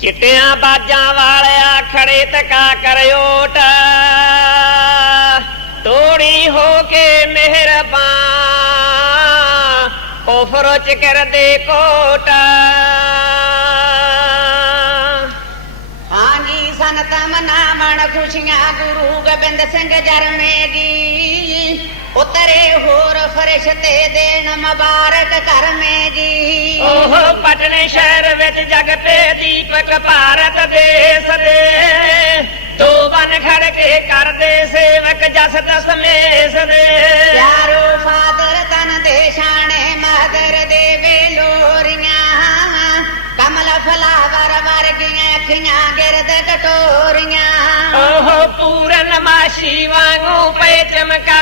ਚਿੱਟਿਆਂ ਬਾਜਾਂ ਵਾਲਿਆ ਖੜੇ ਤਕਾ ਕਰਿਓਟ ਤੋੜੀ ਹੋ ਕੇ ਮਿਹਰਬਾਨ ਕੋਫਰ ਚ ਕਰਦੇ ਕੋਟ। ਹਾਂਜੀ ਸੰਤ ਮਨਾਵਣ ਖੁਸ਼ੀਆਂ ਗੁਰੂ ਗੋਬਿੰਦ ਸਿੰਘ ਜਰਮੇ ਜੀ ਉਤਰੇ ਹੋਰ ਫਰਿਸ਼ਤੇ ਦੇਣ ਮੁਬਾਰਕ ਕਰਮੇ ਜੀ। ਉਹ ਪਟਨੇ ਸ਼ਹਿਰ ਵਿੱਚ ਜਗ ਤੇ ਦੀਪਕ ਭਾਰਤ ਦੇਸ ਦੇ। ਦੋ ਬਨ ਖੜ ਕੇ ਕਰਦੇ ਸੇਵਕ ਜਸ ਦਸਮੇਸ ਦੇ। ਪਿਆਰੋ ਫਾਦਰ ਤਨ ਦੇ ਸ਼ਾਨੇ ਮਦਰ ਦੇ ਵੇਲੋਰੀਆਂ। ਕਮਲ ਫਲਾਵਰ ਵਰਗੀਆਂ ਅੱਖੀਆਂ ਗਿਰਦ ਕਟੋਰੀਆਂ। ਉਹ ਪੂਰਨ ਮਾਸ਼ੀ ਵਾਂਗੂ ਪਏ ਚਮਕਾਰੇ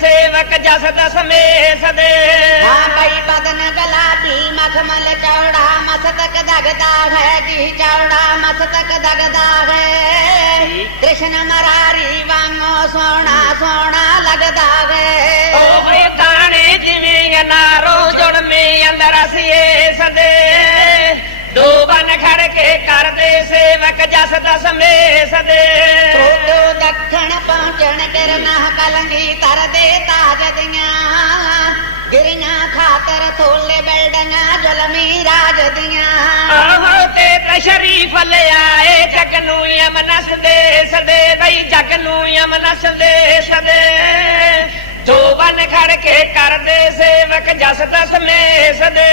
ਸੇਵਕ ਜਸ ਦਸਮੇਸ ਦੇ ਹਾਂ ਬਈ ਬਦਨ ਗਲਾਬੀ ਮਖਮਲ ਚੌੜਾ ਮਸਤਕ ਦਗਦਾ ਹੈ ਜੀ ਚੌੜਾ ਮਸਤਕ ਦਗਦਾ ਹੈ। ਕ੍ਰਿਸ਼ਨ ਮਰਾਰੀ ਵਾਂਗੋ ਸੋਹਣਾ ਸੋਹਣਾ ਲੱਗਦਾ ਹੈ। ਉਹ ਬਈ ਦਾਣੇ ਜਿਵੇਂ ਅਨਾਰੋਂ ਜੁੜਮੇ ਅੰਦਰ ਅਸੀਏ ਸਦੇ। ਦੋ ਬਨ ਖੜ ਕੇ ਕਰਦੇ ਸੇਵਕ ਜਸ ਦਸਮੇਸ ਦੇ ਤੋਟੋ ਦੱਖਣ ਪਹੁੰਚਣ ਕਰਨਾ ਕਲੰਗੀ ਤਰਦੇ ਤਾਜ ਦੀਆਂ। ਗਿਰੀਆਂ ਖਾਤਰ ਥੋਲੇ ਬੈਲਡਾਂ ਜ਼ੁਲਮੀ ਰਾਜ ਦੀਆਂ। ਆਹੋ ਤੇ ਤਸ਼ਰੀਫ ਲਿਆਏ ਜਗ ਨੂੰ ਯਮਨਸ ਦੇ ਸਦੇ। ਬਈ ਜਗ ਨੂੰ ਯਮਨਸ ਦੇ ਸਦੇ। ਦੋ ਬਨ ਖੜ ਕੇ ਕਰਦੇ ਸੇਵਕ ਜਸ ਦਸਮੇਸ ਦੇ।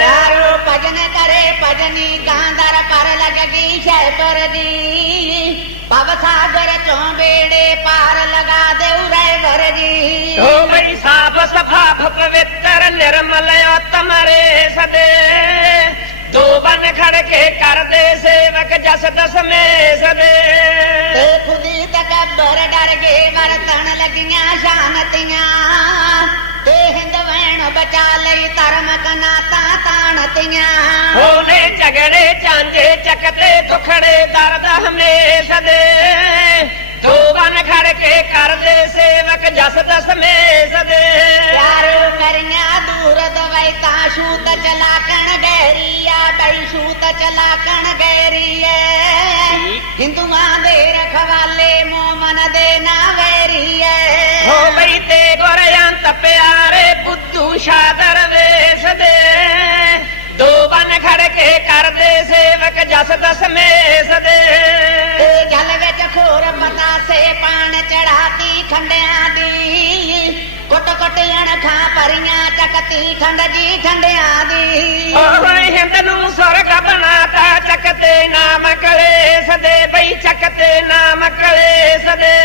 ਚਾਰੋ ਭਜਨ ਕਰੇ ਭਜਨੀ ਗਾਂਧਰ ਪਰ ਲਗਗੀ ਸ਼ੈਪਰ ਦੀ। ਪਵ ਚੋਂ ਬੇੜੇ ਪਾਰ ਲਗਾ ਦੇਉ ਰਹਿਵਰ ਜੀ। ਹੋ ਬਈ ਸਾਫ਼ ਸਫਾਫ ਪਵਿੱਤਰ ਨਿਰਮਲ ਉਤਮ ਰੇ ਸਦੇ। ਦੋ ਬਨ ਖੜ ਕੇ ਕਰਦੇ ਸੇਵਕ ਜਸ ਦਸਮੇਸ ਦੇ ਤੇ ਖੁਦੀ ਤਕਬਰ ਡਰ ਗਏ ਵਰਤਣ ਲੱਗੀਆਂ ਸ਼ਾਨਤੀਆਂ ਤੇ ਹਿੰਦ ਵੈਣ ਬਚਾ ਲਈ ਧਰਮ ਕਨਾਤਾ ਤਾਣਤੀਆਂ ਹੋਨੇ ਝਗੜੇ ਚਾਂਜੇ ਚੱਕਦੇ ਦੁਖੜੇ ਦਰਦ ਹਮੇਸ਼ ਦੋ। ਜਸ ਦਸਮੇਸ਼ ਦੇ। ਪਿਆਰੋ ਕਰੀਆਂ ਦੂਰ ਦਵਾਈ ਤਾਂ ਸ਼ੂਤ ਚਲਾਕਣ ਗਹਿਰੀਆ ਬਈ ਸ਼ੂਤ ਚਲਾਕਣ ਗਹਿਰੀਏ ਹਿੰਦੂਆਂ ਦੇ ਰਖਵਾਲੇ ਮੋਮਨ ਦੇ ਨਾ ਵੈਰੀਏ ਹੋ ਬਈ ਤੇ ਗੁਰਿਆੰਤ ਪਿਆਰੇ ਬੁੱਧੂ ਸ਼ਾਦਰ ਵੇਸ ਦੇ। ਦੋ ਬਨ ਖੜ ਕੇ ਕਰਦੇ ਸੇਵਕ ਜਸ ਦਸਮੇਸ਼ ਦੇ। ਤੇ ਜਲ ਵਿੱਚ ਖੋਰ ਪਤਾਸੇ ਪਾਣ ਚੜਾਤੀ ਖੰਡਿਆਂ ਦੀ। ਕੁੱਟ ਕੁੱਟ ਅਣਖਾਂ ਭਰੀਆਂ ਚੱਕਤੀ ਖੰਡ ਜੀ ਖੰਡਿਆਂ ਦੀ। ਉਹ ਹਿੰਦ ਨੂੰ ਸੁਰਗ ਬਣਾਤਾ ਚੱਕਤੇ ਨਾਮ ਕਲੇਸ਼ ਦੇ ਬਈ ਚੱਕਤੇ ਨਾਮ ਕਲੇਸ਼ ਦੇ।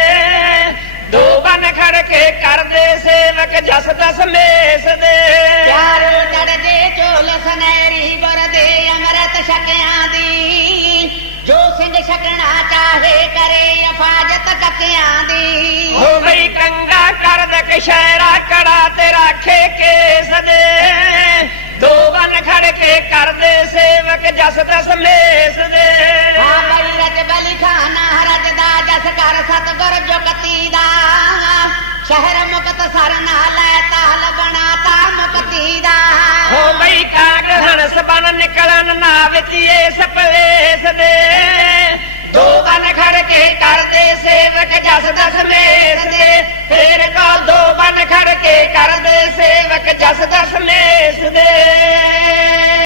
ਦੋ ਬਨ ਖੜ ਕੇ ਕਰਦੇ ਸੇਵਕ ਜਸ ਦਸਮੇਸ਼ ਦੇ। ਪਿਆਰ ਚੜਦੇ ਝੋਲ ਸਨੈਰੀ ਵਰਦੇ ਅੰਮ੍ਰਿਤ ਛਕਿਆਂ ਦੀ। ਜੋ ਸਿੰਘ ਛਕਣਾ ਚਾਹੇ ਕਰੇ ਅਫਾਜਤ ਕੱਕਿਆਂ ਦੀ। ਕਸ਼ੈਰਾ ਕੜਾ ਤੇ ਰਾਖੇ ਕੇਸ ਦੇ ਦੋ ਬਨ ਖੜ ਕੇ ਕਰਦੇ ਸੇਵਕ ਜਸ ਦਸਮੇਸ਼ ਦੇ ਹਾਂ ਬਈ ਰਜ ਬਲੀ ਖਾਨਾ ਰਜਦਾ ਜਸ ਕਰ ਸਤਗੁਰ ਜੁਗਤੀ ਦਾ। ਸ਼ਹਿਰ ਮੁਕਤ ਸਰ ਨਾਲ ਲੈ ਤਾਲ ਬਣਾਤਾ ਮੁਕਤੀ ਦਾ। ਹੋ ਬਈ ਕਾਗ ਹਣਸ ਬਨ ਨਿਕਲਣ ਨਾ ਵਿੱਚ ਇਸ ਪਲੇਸ ਦੇ ਦੋ ਬਨ ਖੜ ਕੇ ਕਰਦੇ ਸੇਵਕ ਜਸ ਦਸਮੇਸ਼ ਦੇ